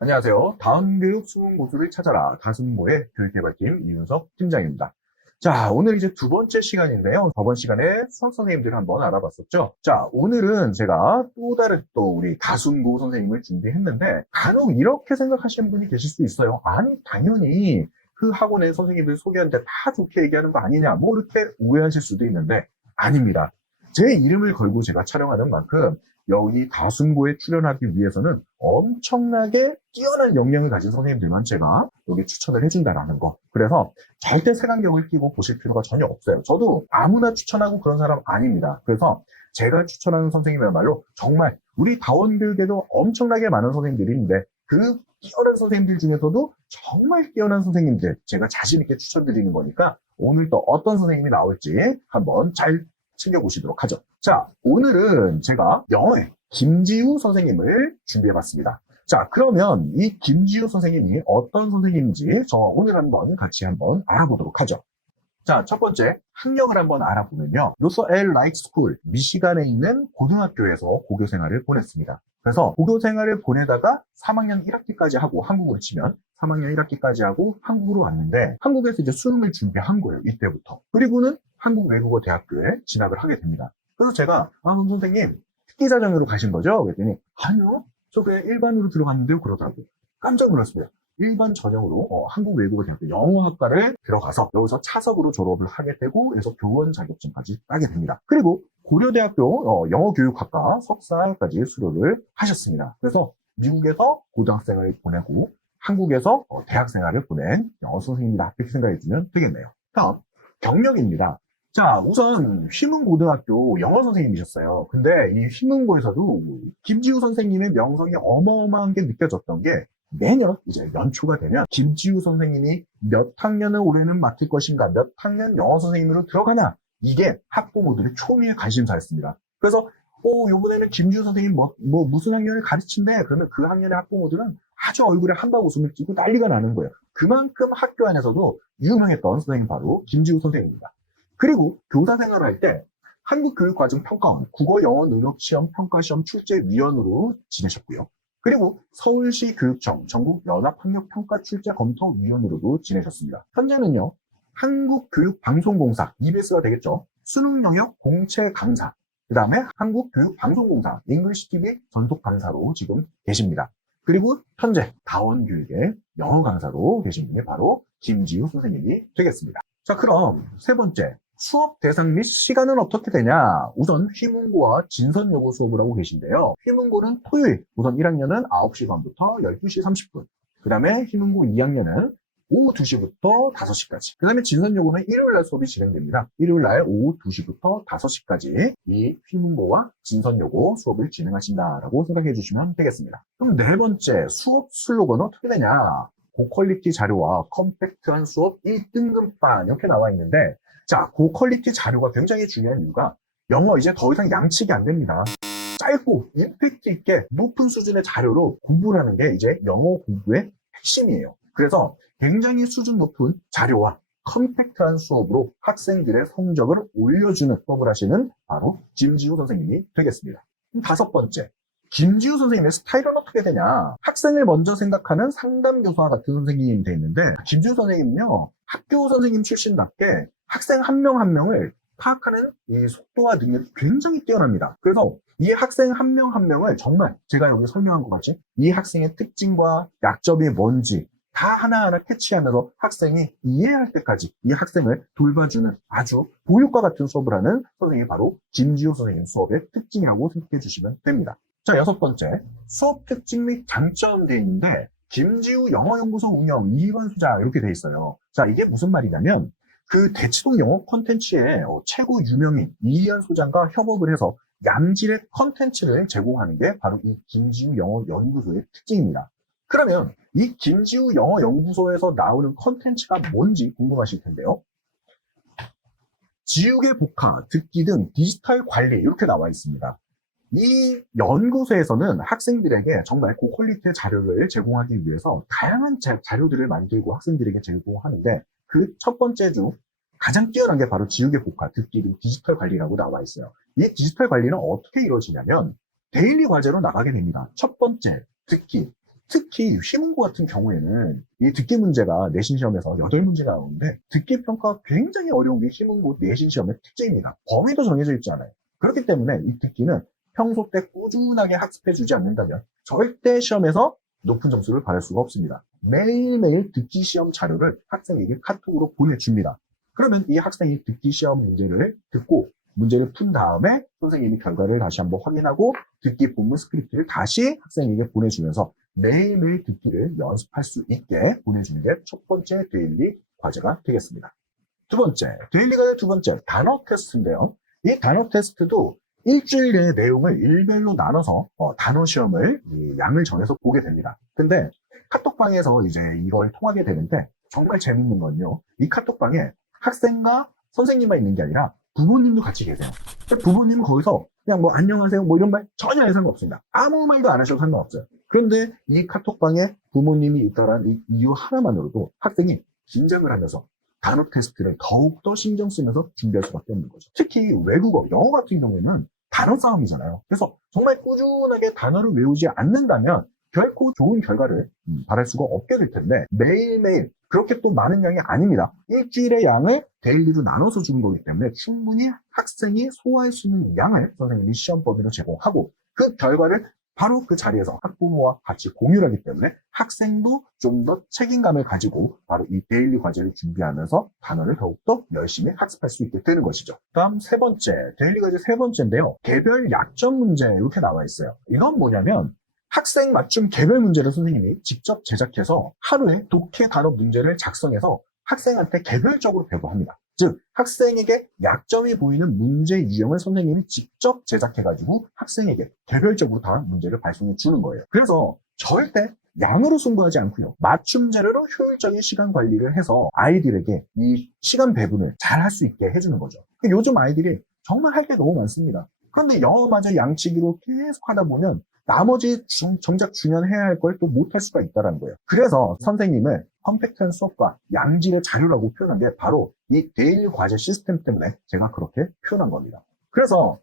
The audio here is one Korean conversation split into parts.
안녕하세요. 다음 교육 수능 고수를 찾아라. 다순모의 교육개발팀 이윤석 팀장입니다. 자, 오늘 이제 두 번째 시간인데요. 저번 시간에 수학 선생님들을 한번 알아봤었죠. 자, 오늘은 제가 또 다른 또 우리 다순모 선생님을 준비했는데 간혹 이렇게 생각하시는 분이 계실 수 있어요. 아니, 당연히 그 학원의 선생님들 소개하는데 다 좋게 얘기하는 거 아니냐. 뭐 이렇게 오해하실 수도 있는데 아닙니다. 제 이름을 걸고 제가 촬영하는 만큼 여기 다순고에 출연하기 위해서는 엄청나게 뛰어난 역량을 가진 선생님들만 제가 여기 추천을 해준다라는 거. 그래서 절대 색안경을 끼고 보실 필요가 전혀 없어요. 저도 아무나 추천하고 그런 사람 아닙니다. 그래서 제가 추천하는 선생님이야말로 정말 우리 다원교육에도 엄청나게 많은 선생님들이 있는데 그 뛰어난 선생님들 중에서도 정말 뛰어난 선생님들 제가 자신 있게 추천드리는 거니까 오늘 또 어떤 선생님이 나올지 한번 잘 챙겨보시도록 하죠. 자, 오늘은 제가 영어의 김지우 선생님을 준비해봤습니다. 자, 그러면 이 김지우 선생님이 어떤 선생님인지 저 오늘 한번 같이 한번 알아보도록 하죠. 자, 첫 번째 학력을 한번 알아보면요. 로서 엘 라이트 스쿨, 미시간에 있는 고등학교에서 고교 생활을 보냈습니다. 그래서 고교 생활을 보내다가 3학년 1학기까지 하고 한국으로 치면 3학년 1학기까지 하고 한국으로 왔는데 한국에서 이제 수능을 준비한 거예요. 이때부터. 그리고는 한국외국어대학교에 진학을 하게 됩니다. 그래서 제가 그럼 선생님 특기자정으로 가신 거죠? 그랬더니 아니요. 저 그냥 일반으로 들어갔는데요. 그러더라고요. 깜짝 놀랐습니다. 일반 전형으로 한국외국어대학교 영어학과를 들어가서 여기서 차석으로 졸업을 하게 되고 그래서 교원 자격증까지 따게 됩니다. 그리고 고려대학교 영어교육학과 석사까지 수료를 하셨습니다. 그래서 미국에서 고등학생을 보내고 한국에서 대학생활을 보낸 영어 선생님이다. 이렇게 생각해 주면 되겠네요. 다음 경력입니다. 자, 우선 휘문고등학교 영어 선생님이셨어요. 근데 이 휘문고에서도 김지우 선생님의 명성이 어마어마한 게 느껴졌던 게 매년 이제 연초가 되면 김지우 선생님이 몇 학년을 올해는 맡을 것인가, 몇 학년 영어 선생님으로 들어가냐, 이게 학부모들의 초미의 관심사였습니다. 그래서 요번에는 김지우 선생님 무슨 학년을 가르친대. 그러면 그 학년의 학부모들은 아주 얼굴에 한박 웃음을 띠고 난리가 나는 거예요. 그만큼 학교 안에서도 유명했던 선생님 바로 김지우 선생님입니다. 그리고 교사 생활을 할 때 한국교육과정평가원, 국어 영어 능력시험 평가시험 출제위원으로 지내셨고요. 그리고 서울시 교육청 전국연합학력평가 출제검토위원으로도 지내셨습니다. 현재는요, 한국교육방송공사, EBS가 되겠죠. 수능영역 공채 강사, 그 다음에 한국교육방송공사, 잉글리시TV 전속 강사로 지금 계십니다. 그리고 현재 다원교육의 영어 강사로 계신 분이 바로 김지우 선생님이 되겠습니다. 자, 그럼 세 번째, 수업 대상 및 시간은 어떻게 되냐? 우선 휘문고와 진선여고 수업을 하고 계신데요. 휘문고는 토요일, 우선 1학년은 9시 반부터 12시 30분. 그 다음에 휘문고 2학년은 오후 2시부터 5시까지. 그 다음에 진선여고는 일요일날 수업이 진행됩니다. 일요일날 오후 2시부터 5시까지 이 휘문고와 진선여고 수업을 진행하신다라고 생각해 주시면 되겠습니다. 그럼 네 번째, 수업 슬로건은 어떻게 되냐? 고퀄리티 자료와 컴팩트한 수업 1등급반 이렇게 나와 있는데 자, 고퀄리티 자료가 굉장히 중요한 이유가 영어 이제 더 이상 양측이 안 됩니다. 짧고 임팩트 있게 높은 수준의 자료로 공부를 하는 게 이제 영어 공부의 핵심이에요. 그래서 굉장히 수준 높은 자료와 컴팩트한 수업으로 학생들의 성적을 올려주는 수업을 하시는 바로 김지우 선생님이 되겠습니다. 다섯 번째, 김지우 선생님의 스타일은 어떻게 되냐? 학생을 먼저 생각하는 상담교사와 같은 선생님이 되어 있는데 김지우 선생님은요, 학교 선생님 출신답게 학생 한 명 한 명을 파악하는 이 속도와 능력이 굉장히 뛰어납니다. 그래서 이 학생 한 명 한 명을 정말 제가 여기 설명한 것 같이 이 학생의 특징과 약점이 뭔지 다 하나하나 캐치하면서 학생이 이해할 때까지 이 학생을 돌봐주는 아주 보육과 같은 수업을 하는 선생님이 바로 김지우 선생님 수업의 특징이라고 생각해 주시면 됩니다. 자, 여섯 번째, 수업 특징 및 장점 되어 있는데 김지우 영어연구소 운영 이희원 소장 이렇게 되어 있어요. 자, 이게 무슨 말이냐면 그 대치동 영어 콘텐츠의 최고 유명인 이희원 소장과 협업을 해서 양질의 콘텐츠를 제공하는 게 바로 이 김지우 영어연구소의 특징입니다. 그러면 이 김지우 영어연구소에서 나오는 콘텐츠가 뭔지 궁금하실 텐데요. 지우개 복화, 듣기 등 디지털 관리 이렇게 나와 있습니다. 이 연구소에서는 학생들에게 정말 고퀄리티의 자료를 제공하기 위해서 다양한 자료들을 만들고 학생들에게 제공하는데 그 첫 번째 중 가장 뛰어난 게 바로 지우개 복화, 듣기 등 디지털 관리라고 나와 있어요. 이 디지털 관리는 어떻게 이루어지냐면 데일리 과제로 나가게 됩니다. 첫 번째, 듣기. 특히 휘문고 같은 경우에는 이 듣기 문제가 내신 시험에서 8문제가 나오는데 듣기 평가가 굉장히 어려운 게 휘문고 내신 시험의 특징입니다. 범위도 정해져 있지 않아요. 그렇기 때문에 이 듣기는 평소 때 꾸준하게 학습해주지 않는다면 절대 시험에서 높은 점수를 받을 수가 없습니다. 매일매일 듣기 시험 자료를 학생에게 카톡으로 보내줍니다. 그러면 이 학생이 듣기 시험 문제를 듣고 문제를 푼 다음에 선생님이 결과를 다시 한번 확인하고 듣기 본문 스크립트를 다시 학생에게 보내주면서 매일매일 듣기를 연습할 수 있게 보내주는 게 첫 번째 데일리 과제가 되겠습니다. 두 번째, 데일리 과제 두 번째, 단어 테스트인데요. 이 단어 테스트도 일주일 내에 내용을 일별로 나눠서 단어 시험을 양을 정해서 보게 됩니다. 근데 카톡방에서 이제 이걸 통하게 되는데 정말 재밌는 건요. 이 카톡방에 학생과 선생님만 있는 게 아니라 부모님도 같이 계세요. 부모님은 거기서 그냥 뭐 안녕하세요 뭐 이런 말 전혀 할 상관없습니다. 아무 말도 안 하셔도 상관없어요. 그런데 이 카톡방에 부모님이 있다는 이 이유 하나만으로도 학생이 긴장을 하면서 단어 테스트를 더욱더 신경 쓰면서 준비할 수밖에 없는 거죠. 특히 외국어, 영어 같은 경우에는 단어 싸움이잖아요. 그래서 정말 꾸준하게 단어를 외우지 않는다면 결코 좋은 결과를 바랄 수가 없게 될 텐데 매일매일 그렇게 또 많은 양이 아닙니다. 일주일의 양을 데일리로 나눠서 주는 거기 때문에 충분히 학생이 소화할 수 있는 양을 선생님이 시험 범위로 제공하고 그 결과를 바로 그 자리에서 학부모와 같이 공유를 하기 때문에 학생도 좀 더 책임감을 가지고 바로 이 데일리 과제를 준비하면서 단어를 더욱더 열심히 학습할 수 있게 되는 것이죠. 다음 세 번째, 데일리 과제 세 번째인데요. 개별 약점 문제 이렇게 나와 있어요. 이건 뭐냐면 학생 맞춤 개별 문제를 선생님이 직접 제작해서 하루에 독해 단어 문제를 작성해서 학생한테 개별적으로 배부합니다. 즉 학생에게 약점이 보이는 문제 유형을 선생님이 직접 제작해가지고 학생에게 개별적으로 다 문제를 발송해 주는 거예요. 그래서 절대 양으로 승부하지 않고요. 맞춤 재료로 효율적인 시간 관리를 해서 아이들에게 이 시간 배분을 잘 할 수 있게 해주는 거죠. 요즘 아이들이 정말 할 게 너무 많습니다. 그런데 영어마저 양치기로 계속 하다 보면 나머지 정작 중요해야 할 걸 또 못할 수가 있다는 거예요. 그래서 선생님을 컴팩트한 수업과 양질의 자료라고 표현한 게 바로 이 데일리 과제 시스템 때문에 제가 그렇게 표현한 겁니다. 그래서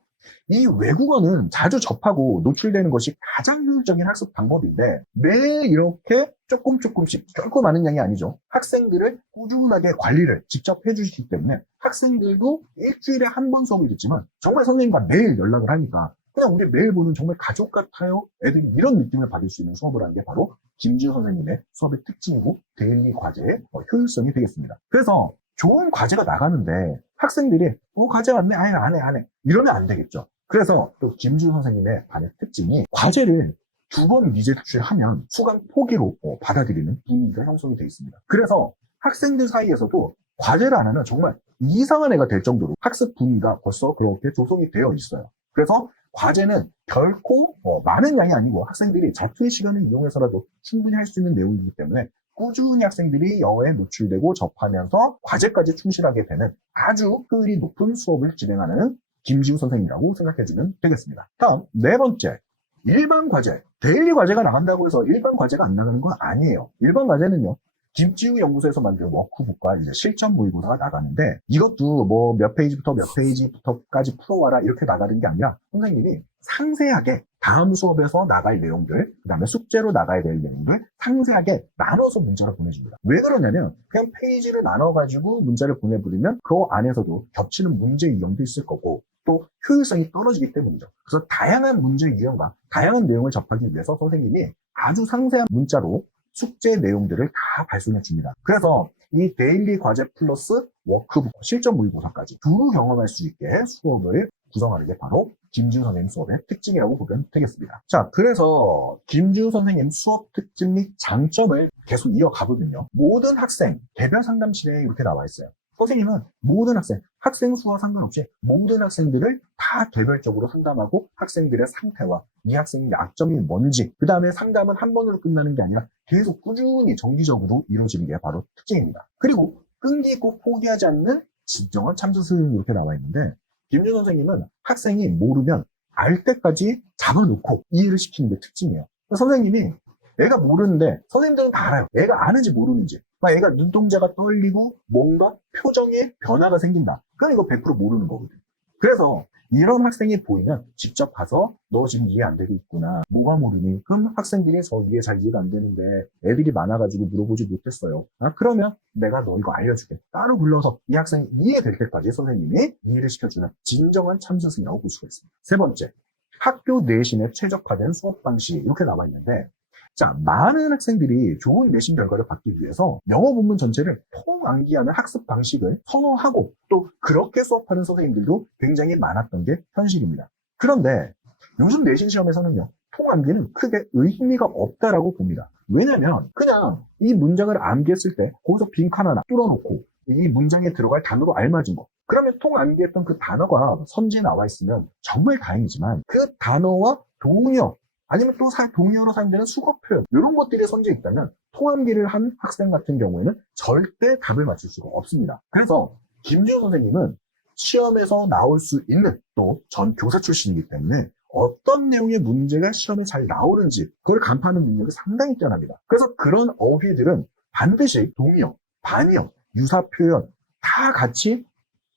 이 외국어는 자주 접하고 노출되는 것이 가장 효율적인 학습 방법인데 매일 이렇게 조금씩 결코 많은 양이 아니죠. 학생들을 꾸준하게 관리를 직접 해주시기 때문에 학생들도 일주일에 한 번 수업을 듣지만 정말 선생님과 매일 연락을 하니까 그냥 우리 매일 보는 정말 가족 같아요. 애들이 이런 느낌을 받을 수 있는 수업을 하는 게 바로 김지우 선생님의 수업의 특징이고 데일리 과제의 효율성이 되겠습니다. 그래서 좋은 과제가 나가는데 학생들이 과제 왔네 안 해 이러면 안 되겠죠. 그래서 또 김지우 선생님의 반의 특징이 과제를 2번 미제 출하면 수강 포기로 받아들이는 분위기가 형성이 되어 있습니다. 그래서 학생들 사이에서도 과제를 안 하면 정말 이상한 애가 될 정도로 학습 분위기가 벌써 그렇게 조성이 되어 있어요. 그래서 과제는 결코 많은 양이 아니고 학생들이 자투의 시간을 이용해서라도 충분히 할 수 있는 내용이기 때문에 꾸준히 학생들이 영어에 노출되고 접하면서 과제까지 충실하게 되는 아주 효율이 높은 수업을 진행하는 김지우 선생님이라고 생각해주면 되겠습니다. 다음 네 번째, 일반 과제. 데일리 과제가 나간다고 해서 일반 과제가 안 나가는 건 아니에요. 일반 과제는요, 김지우 연구소에서 만든 워크북과 이제 실전 모의고사가 나가는데 이것도 뭐 몇 페이지부터 몇 페이지부터까지 풀어와라 이렇게 나가는 게 아니라 선생님이 상세하게 다음 수업에서 나갈 내용들, 그 다음에 숙제로 나가야 될 내용들 상세하게 나눠서 문자를 보내줍니다. 왜 그러냐면 그냥 페이지를 나눠가지고 문자를 보내버리면 그 안에서도 겹치는 문제 유형도 있을 거고 또 효율성이 떨어지기 때문이죠. 그래서 다양한 문제 유형과 다양한 내용을 접하기 위해서 선생님이 아주 상세한 문자로 숙제 내용들을 다 발송해 줍니다. 그래서 이 데일리 과제 플러스 워크북, 실전 모의고사까지 두루 경험할 수 있게 수업을 구성하는 게 바로 김지우 선생님 수업의 특징이라고 보면 되겠습니다. 자, 그래서 김지우 선생님 수업 특징 및 장점을 계속 이어가거든요. 모든 학생 개별 상담실에 이렇게 나와 있어요. 선생님은 모든 학생 수와 상관없이 모든 학생들을 다 개별적으로 상담하고 학생들의 상태와 이 학생의 약점이 뭔지 그 다음에 상담은 한 번으로 끝나는 게 아니라 계속 꾸준히 정기적으로 이루어지는 게 바로 특징입니다. 그리고 끈기 있고 포기하지 않는 진정한 참전 스승이 이렇게 나와 있는데 김준 선생님은 학생이 모르면 알 때까지 잡아놓고 이해를 시키는 게 특징이에요. 선생님이 애가 모르는데 선생님들은 다 알아요. 애가 아는지 모르는지. 애가 눈동자가 떨리고 뭔가 표정에 변화가 생긴다. 그건 이거 100% 모르는 거거든요. 그래서 이런 학생이 보이면 직접 가서 너 지금 이해 안 되고 있구나. 뭐가 모르니? 그럼 학생들이 저 이해 잘 이해가 안 되는데 애들이 많아가지고 물어보지 못했어요. 그러면 내가 너 이거 알려줄게. 따로 불러서 이 학생이 이해될 때까지 선생님이 이해를 시켜주는 진정한 참스승이라고 볼 수가 있습니다. 세 번째, 학교 내신에 최적화된 수업 방식 이렇게 나와 있는데 자, 많은 학생들이 좋은 내신 결과를 받기 위해서 영어 본문 전체를 통암기하는 학습 방식을 선호하고 또 그렇게 수업하는 선생님들도 굉장히 많았던 게 현실입니다. 그런데 요즘 내신 시험에서는요, 통암기는 크게 의미가 없다라고 봅니다. 왜냐면 그냥 이 문장을 암기했을 때 거기서 빈칸 하나 뚫어놓고 이 문장에 들어갈 단어로 알맞은 거. 그러면 통암기했던 그 단어가 선지에 나와 있으면 정말 다행이지만 그 단어와 동의어 아니면 또 동의어로 사용되는 수거 표현 이런 것들이 선지에 있다면 통암기를 한 학생 같은 경우에는 절대 답을 맞출 수가 없습니다. 그래서 김지우 선생님은 시험에서 나올 수 있는 또 전 교사 출신이기 때문에 어떤 내용의 문제가 시험에 잘 나오는지 그걸 간파하는 능력이 상당히 뛰어납니다. 그래서 그런 어휘들은 반드시 동의어, 반의어, 유사 표현 다 같이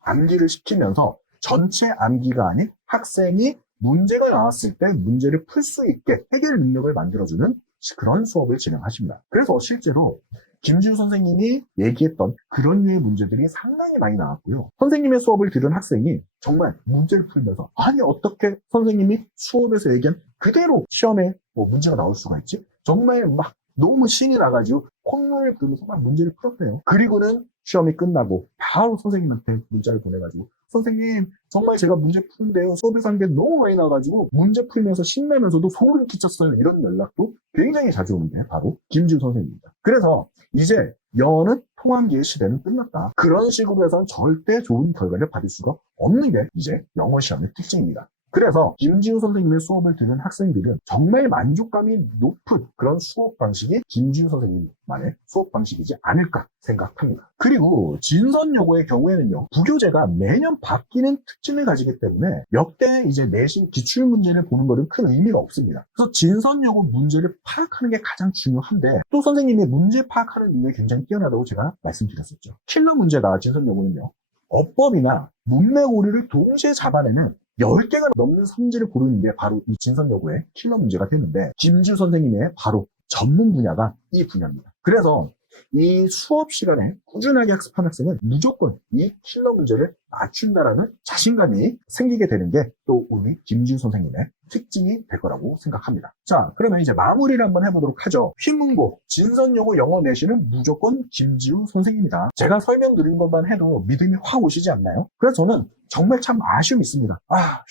암기를 시키면서 전체 암기가 아닌 학생이 문제가 나왔을 때 문제를 풀 수 있게 해결 능력을 만들어주는 그런 수업을 진행하십니다. 그래서 실제로 김지우 선생님이 얘기했던 그런 류의 문제들이 상당히 많이 나왔고요. 선생님의 수업을 들은 학생이 정말 문제를 풀면서 아니 어떻게 선생님이 수업에서 얘기한 그대로 시험에 문제가 나올 수가 있지? 정말 막 너무 신이 나가지고 콧물을 끓이면서 막 문제를 풀었대요. 그리고는 시험이 끝나고 바로 선생님한테 문자를 보내가지고 선생님 정말 제가 문제 푸는데요 수업에서 한 게 너무 많이 나가지고 문제 풀면서 신나면서도 소름 끼쳤어요. 이런 연락도 굉장히 자주 오는 게 바로 김지우 선생님입니다. 그래서 이제 영어는 통암기의 시대는 끝났다. 그런 식으로 해서는 절대 좋은 결과를 받을 수가 없는 게 이제 영어 시험의 특징입니다. 그래서 김지우 선생님의 수업을 듣는 학생들은 정말 만족감이 높은 그런 수업 방식이 김지우 선생님만의 수업 방식이지 않을까 생각합니다. 그리고 진선여고의 경우에는요, 부교재가 매년 바뀌는 특징을 가지기 때문에 역대 이제 내신 기출문제를 보는 것은 큰 의미가 없습니다. 그래서 진선여고 문제를 파악하는 게 가장 중요한데 또 선생님의 문제 파악하는 능력이 굉장히 뛰어나다고 제가 말씀드렸었죠. 킬러 문제가 진선여고는요, 어법이나 문맥 오류를 동시에 잡아내는 10개가 넘는 선지를 고르는 게 바로 이 진선여고의 킬러 문제가 되는데 김지우 선생님의 바로 전문 분야가 이 분야입니다. 그래서 이 수업 시간에 꾸준하게 학습한 학생은 무조건 이 킬러 문제를 맞춘다라는 자신감이 생기게 되는 게 또 우리 김지우 선생님의 특징이 될 거라고 생각합니다. 자, 그러면 이제 마무리를 한번 해보도록 하죠. 휘문고, 진선여고 영어 내신은 무조건 김지우 선생님이다. 제가 설명드린 것만 해도 믿음이 확 오시지 않나요? 그래서 저는 정말 참 아쉬움이 있습니다.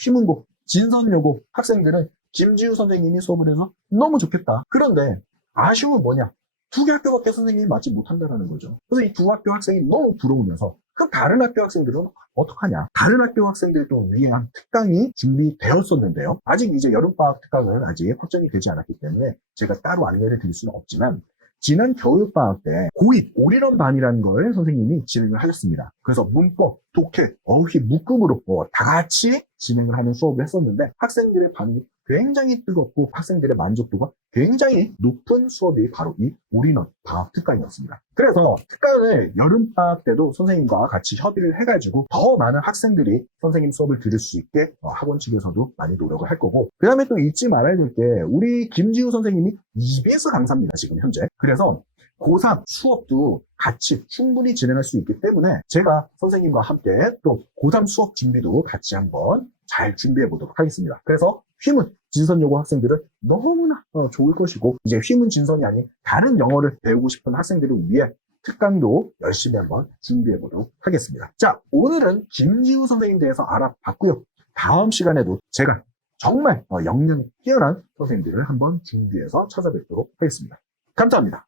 휘문고, 진선여고 학생들은 김지우 선생님이 수업을 해서 너무 좋겠다. 그런데 아쉬움은 뭐냐? 두 개 학교밖에 선생님이 맡지 못한다는 거죠. 그래서 이 두 학교 학생이 너무 부러우면서 그럼 다른 학교 학생들은 어떡하냐? 다른 학교 학생들도 위한 특강이 준비되었었는데요. 아직 이제 여름방학 특강은 아직 확정이 되지 않았기 때문에 제가 따로 안내를 드릴 수는 없지만 지난 겨울방학 때 고2 올인원 반이라는 걸 선생님이 진행을 하셨습니다. 그래서 문법, 독해, 어휘, 묶음으로 다 같이 진행을 하는 수업을 했었는데 학생들의 반응이 굉장히 뜨겁고 학생들의 만족도가 굉장히 높은 수업이 바로 이 올인원 방학 특강이었습니다. 그래서 특강을 여름방학 때도 선생님과 같이 협의를 해가지고 더 많은 학생들이 선생님 수업을 들을 수 있게 학원 측에서도 많이 노력을 할 거고 그 다음에 또 잊지 말아야 될 게 우리 김지우 선생님이 EBS 강사입니다. 지금 현재. 그래서 고3 수업도 같이 충분히 진행할 수 있기 때문에 제가 선생님과 함께 또 고3 수업 준비도 같이 한번 잘 준비해 보도록 하겠습니다. 그래서 휘문 진선여고 학생들은 너무나 좋을 것이고 이제 휘문 진선이 아닌 다른 영어를 배우고 싶은 학생들을 위해 특강도 열심히 한번 준비해 보도록 하겠습니다. 자, 오늘은 김지우 선생님 대해서 알아봤고요. 다음 시간에도 제가 정말 역량이 뛰어난 선생님들을 한번 준비해서 찾아뵙도록 하겠습니다. 감사합니다.